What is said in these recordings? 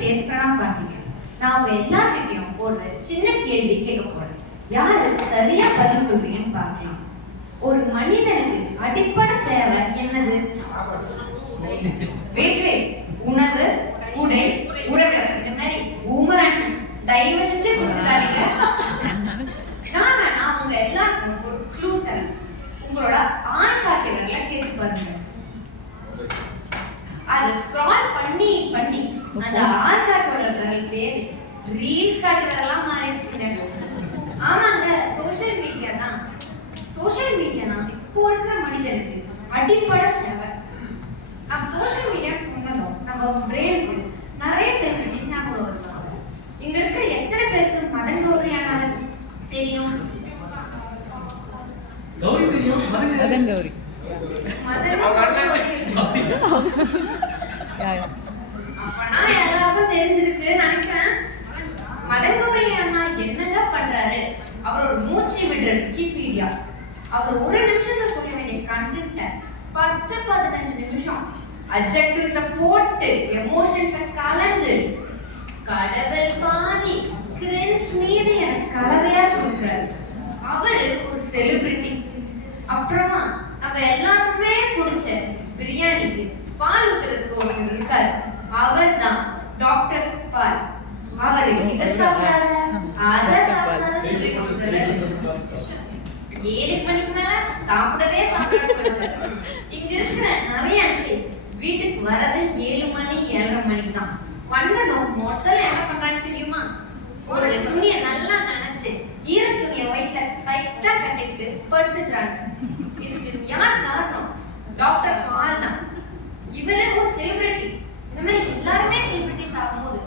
பேர் பிரணாம் கார்த்திக். நான் உங்க எல்லார்கிட்டையும் ஒரு சின்ன கேள்வி கேட்க போறேன். யாரு சரியா பதில் சொல்றீங்கன்னு பார்க்கலாம். ஒரு மனிதனுக்கு அடிப்படை தேவை என்னது? உணவு, உடை, உறவிடம். இந்த மாதிரி பூமரான்ஸ் தயவு செஞ்சு கொடுத்துட்டாங்க. நான் உங்க எல்லாருக்கும் ஒரு க்ளூ தரேன். உங்களோட ஆள்காட்டி விரல கேட்டு பாருங்க. அதை ஸ்க்ரால் பண்ணி பண்ணி அந்த ஆள்காட்டி விரல் பேரு ரீல்ஸ் காட்டி விரலாம் மாறிடுச்சுங்க. ஆமாங்க, சோஷியல் மீடியா தான். சோஷியல் மீடியா தான் இப்போ இருக்கிற மனிதனுக்கு அடிப்படை தேவை. நம்ம சோஷியல் மீடியா சொன்னதும் நம்ம பிரெயினுக்கு நிறைய செலிபிரிட்டிஸ் ஞாபகம் வருவாங்க. இங்க இருக்கிற எத்தனை பேருக்கு மதன் கௌரி அண்ணாவை தெரியும்? கௌரி தெரியும். மதன் கௌரி. அப்பனா எல்லாருக்கும் தெரிஞ்சிருக்கு நினைக்கிறேன். மதன் கௌரி அண்ணா என்னங்க பண்றாரு? அவரோட மூச்சு விடுற விக்கிபீடியா, அவர் ஒரு நிமிஷத்துல சொல்ல வேண்டிய கண்டென்ட்ட 10-15 நிமிஷம் அட்ஜெக்டிவ்ஸ போட்டு எமோஷன்ஸ கலந்து கடவுள் பாதி கிரிஞ்ச் மீது எனக்கு கலவையா கொடுக்கிறார். அவரு ஒரு செலிபிரிட்டி. அப்புறமா நம்ம எல்லாருக்குமே பிடிச்ச பிரியாணிக்கு பால் ஊத்துறதுக்கு ஒருத்தர் இருக்காரு. அவர் தான் டாக்டர் பால். அவரு இதை சாப்பிடாத அதை சாப்பிடாத சொல்லி கொடுத்தாரு. 7 மணிக்கு மேல சாப்பிடவே சாப்பிட. இங்க இருக்கிற நிறைய அட்வைஸ் வீட்டுக்கு வரது 7 மணி 7:30 மணிக்கு தான். வந்தனும் முதல்ல என்ன பண்றாங்க தெரியுமா? ஒரு துணியை நல்லா நினைச்சு ஈர துணியை வயிற்றுல டைட்டா கட்டிட்டு படுத்துக்கிறாங்க. இதுக்கு யார் காரணம்? டாக்டர் பால் தான். இவரே ஒரு செலிபிரிட்டி. இந்த மாதிரி எல்லாருமே செலிபிரிட்டிஸ் ஆகும்போது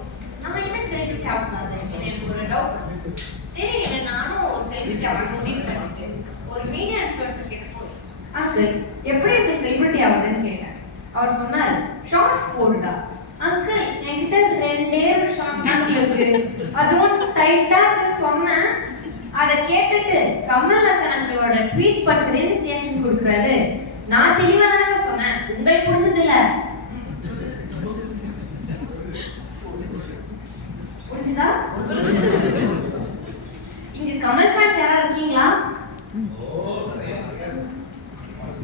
நம்ம எதுக்கு செலிபிரிட்டி ஆகக்கூடாது? எனக்கு ஒரு டவுட். சரி, நானும் ஒரு செலிபிரிட்டி ஆகணும் முடிவு பண்ணிட்டேன். ஒரு மீடியா இன்ஸ்பெக்டர் கிட்ட போய் அங்கிள் எப்படி இப்படி செலிபிரிட்டி ஆகுதுன்னு கேட்டேன். அவர் சொன்னார், ஷார்ட்ஸ் போடுடா. அங்கிள் என்கிட்ட 2 ஷார்ட்ஸ் தான் இருக்கு, அதுவும் டைட்டா சொன்னேன். அதை கேட்டுட்டு கமல்ஹாசன் அங்கிளோட ட்வீட் படிச்சதே ரியாக்ஷன் கொடுக்குறாரு. நான் தெளிவா தானே சொன்னேன், உங்களுக்கு புரிஞ்சது இல்ல. புரிஞ்சுதா? இங்க கமல் ஃபேன்ஸ் யாரா இருக்கீங்களா?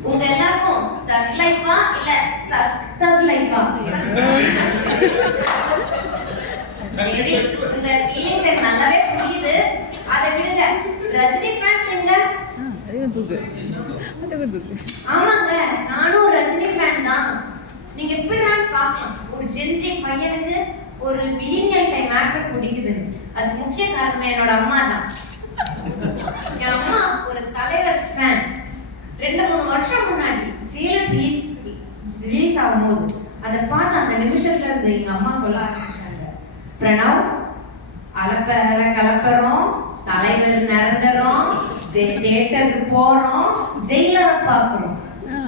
உங்க எல்லாருக்கும் தக் லைஃபா இல்ல தக் லைஃபா? சரி, உங்க ஃபீலிங்ஸ் எனக்கு நல்லாவே புரியுது. அதை விடுங்க, ரஜினி ஃபேன்ஸ் எங்க? ஆமாங்க, நானும் ரஜினி ஃபேன் தான். நீங்க எப்படிதான் பார்க்கலாம் ஒரு ஜென்சி பையனுக்கு ஒரு மில்லினியல் டைம் ஆக்டர் பிடிக்குது. அது முக்கிய காரணம் என்னோட அம்மா தான். என் அம்மா ஒரு தலைவர் ஃபேன். 2-3 வருஷம் முன்னாடி ஜெயிலர் ரிலீஸ் ஆகும்போது அதை பார்த்து அந்த நிமிஷத்துல இருந்து எங்க அம்மா சொல்ல ஆரம்பிச்சாங்க, பிரணவ் அலப்பற கலப்பறோம், தலைவர் நிரந்தரம், தியேட்டருக்கு போறோம், ஜெயிலரை பார்க்கிறோம்.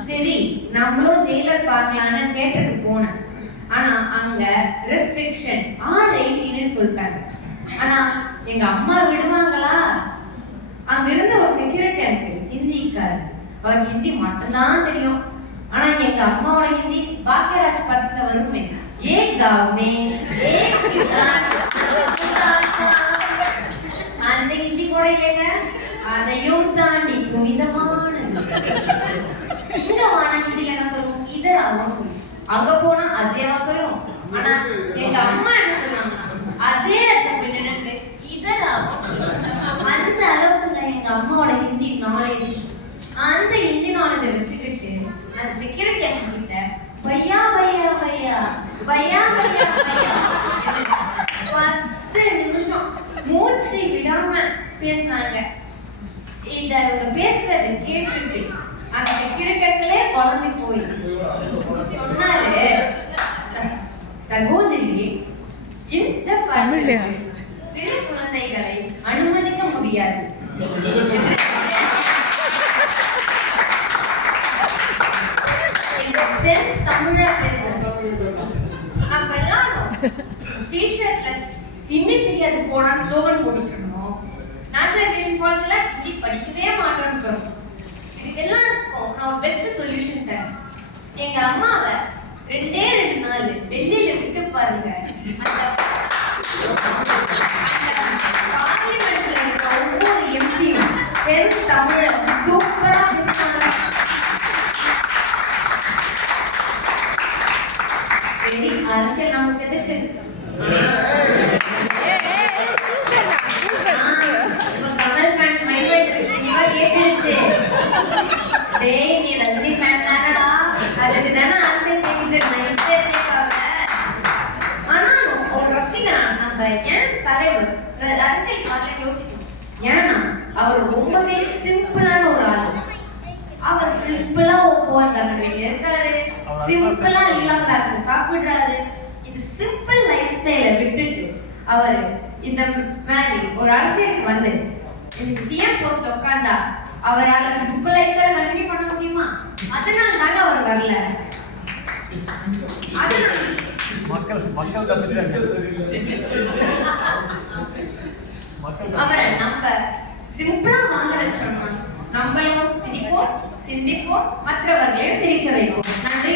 சரி, நம்மளும் ஜெயிலர் பார்க்கலான்னு தியேட்டருக்கு போனேன். ஆனா அங்க ரெஸ்ட்ரிக்ஷன் R18 சொல்லிட்டாங்க. ஆனா எங்க அம்மா விடுவாங்களா? அங்க இருந்த ஒரு செக்யூரிட்டி அங்கிள் ஹிந்திக்காரர். அவருக்கு ஹிந்தி மட்டும்தான் தெரியும். ஆனா எங்க அம்மாவோட ஹிந்தி பாக்கியராஜ் படத்துல வருமே, ஏ காவ்மே ஏ கிசான் அந்த ஹிந்தி கூட இல்லைங்க. அதையும் தாண்டி புனிதமான இங்க வான ஹிந்தில என்ன சொல்லுவோம், இதராவும் சொல்லுவோம். அங்க போனா அதேவா சொல்லுவோம். ஆனா எங்க அம்மா என்ன சொல்லுவாங்க, அதே இடத்துல போய் நின்று இதராவும் சொல்லுவாங்க. அந்த அளவுக்கு எங்க அம்மாவோட ஹிந்தி நாலேஜ். அந்த ஹிந்தி நாலேஜை வச்சுக்கிட்டு அந்த செக்யூரிட்டி கிட்ட பையா பையா பையா பையா பையா பையா 10 நிமிஷம் மூச்சு விடாம பேசினாங்க. இத அவங்க பேசுறதை கேட்டுட்டு அந்த செக்யூரிட்டிகளே குழம்பி போய் சொன்னாரு, சகோதரி இந்த படத்தில் சிறு குழந்தைகளை அனுமதிக்க முடியாது. தமிழா பேசுறோம். நம்ம எல்லாரும் டிஷர்ட்ல ஹிந்தி தெரியாது போனா ஸ்லோகன் போட்டுட்டு இருந்தோம். நேஷனலைசேஷன் பாலிசில ஹிந்தி படிக்கவே மாட்டோம்னு சொல்றோம். இதுக்கு எல்லாருக்கும் நான் ஒரு பெஸ்ட் சொல்யூஷன் தரேன். எங்க அம்மாவை 2 நாள் டெல்லியில விட்டு பாருங்க. அந்த பார்லிமெண்ட்ல இருக்க ஒவ்வொரு எம்பியும் பெரும் தமிழ சூப்பரா பேசுறாங்க. சரி, அரசியல் நமக்கு எதுக்கு? இப்ப கமல் ஃபேன்ஸ் மைண்ட் தெளிவா கேட்டுருச்சு. டேய், நீ ரஜினி ஃபேன் தானடா, அதுக்கு தானே அரசியல் பேசிட்டு நைஸே கேட்பாங்க. ஆனாலும் ஒரு ரசிகனா நம்ம ஏன் தலைவர் அரசியல் வரல யோசிக்கணும். ஏன்னா அவர் ரொம்பவே சிம்பிளான ஒரு ஆளு. அவர் சிம்பிளா போவார் வீட்டுல இருக்காரு, சிம்பிளா இல்லாம சாப்பிடுறாரு. இந்த சிம்பிள் லைஃப் ஸ்டைல விட்டுட்டு அவர் இந்த மாதிரி ஒரு அரசியலுக்கு வந்து இந்த சிஎம் போஸ்ட் உட்கார்ந்தா அவரால் சிம்பிள் லைஃப் ஸ்டைல கண்டினியூ பண்ண முடியுமா? அதனால தாங்க அவர் வரல. அவரை நம்ம சிம்பிளா வாழ வச்சோம்னா நம்மளும் சிரிப்போம், சிந்திப்போம், மற்றவர்களையும் சிரிக்க வைப்போம். நன்றி.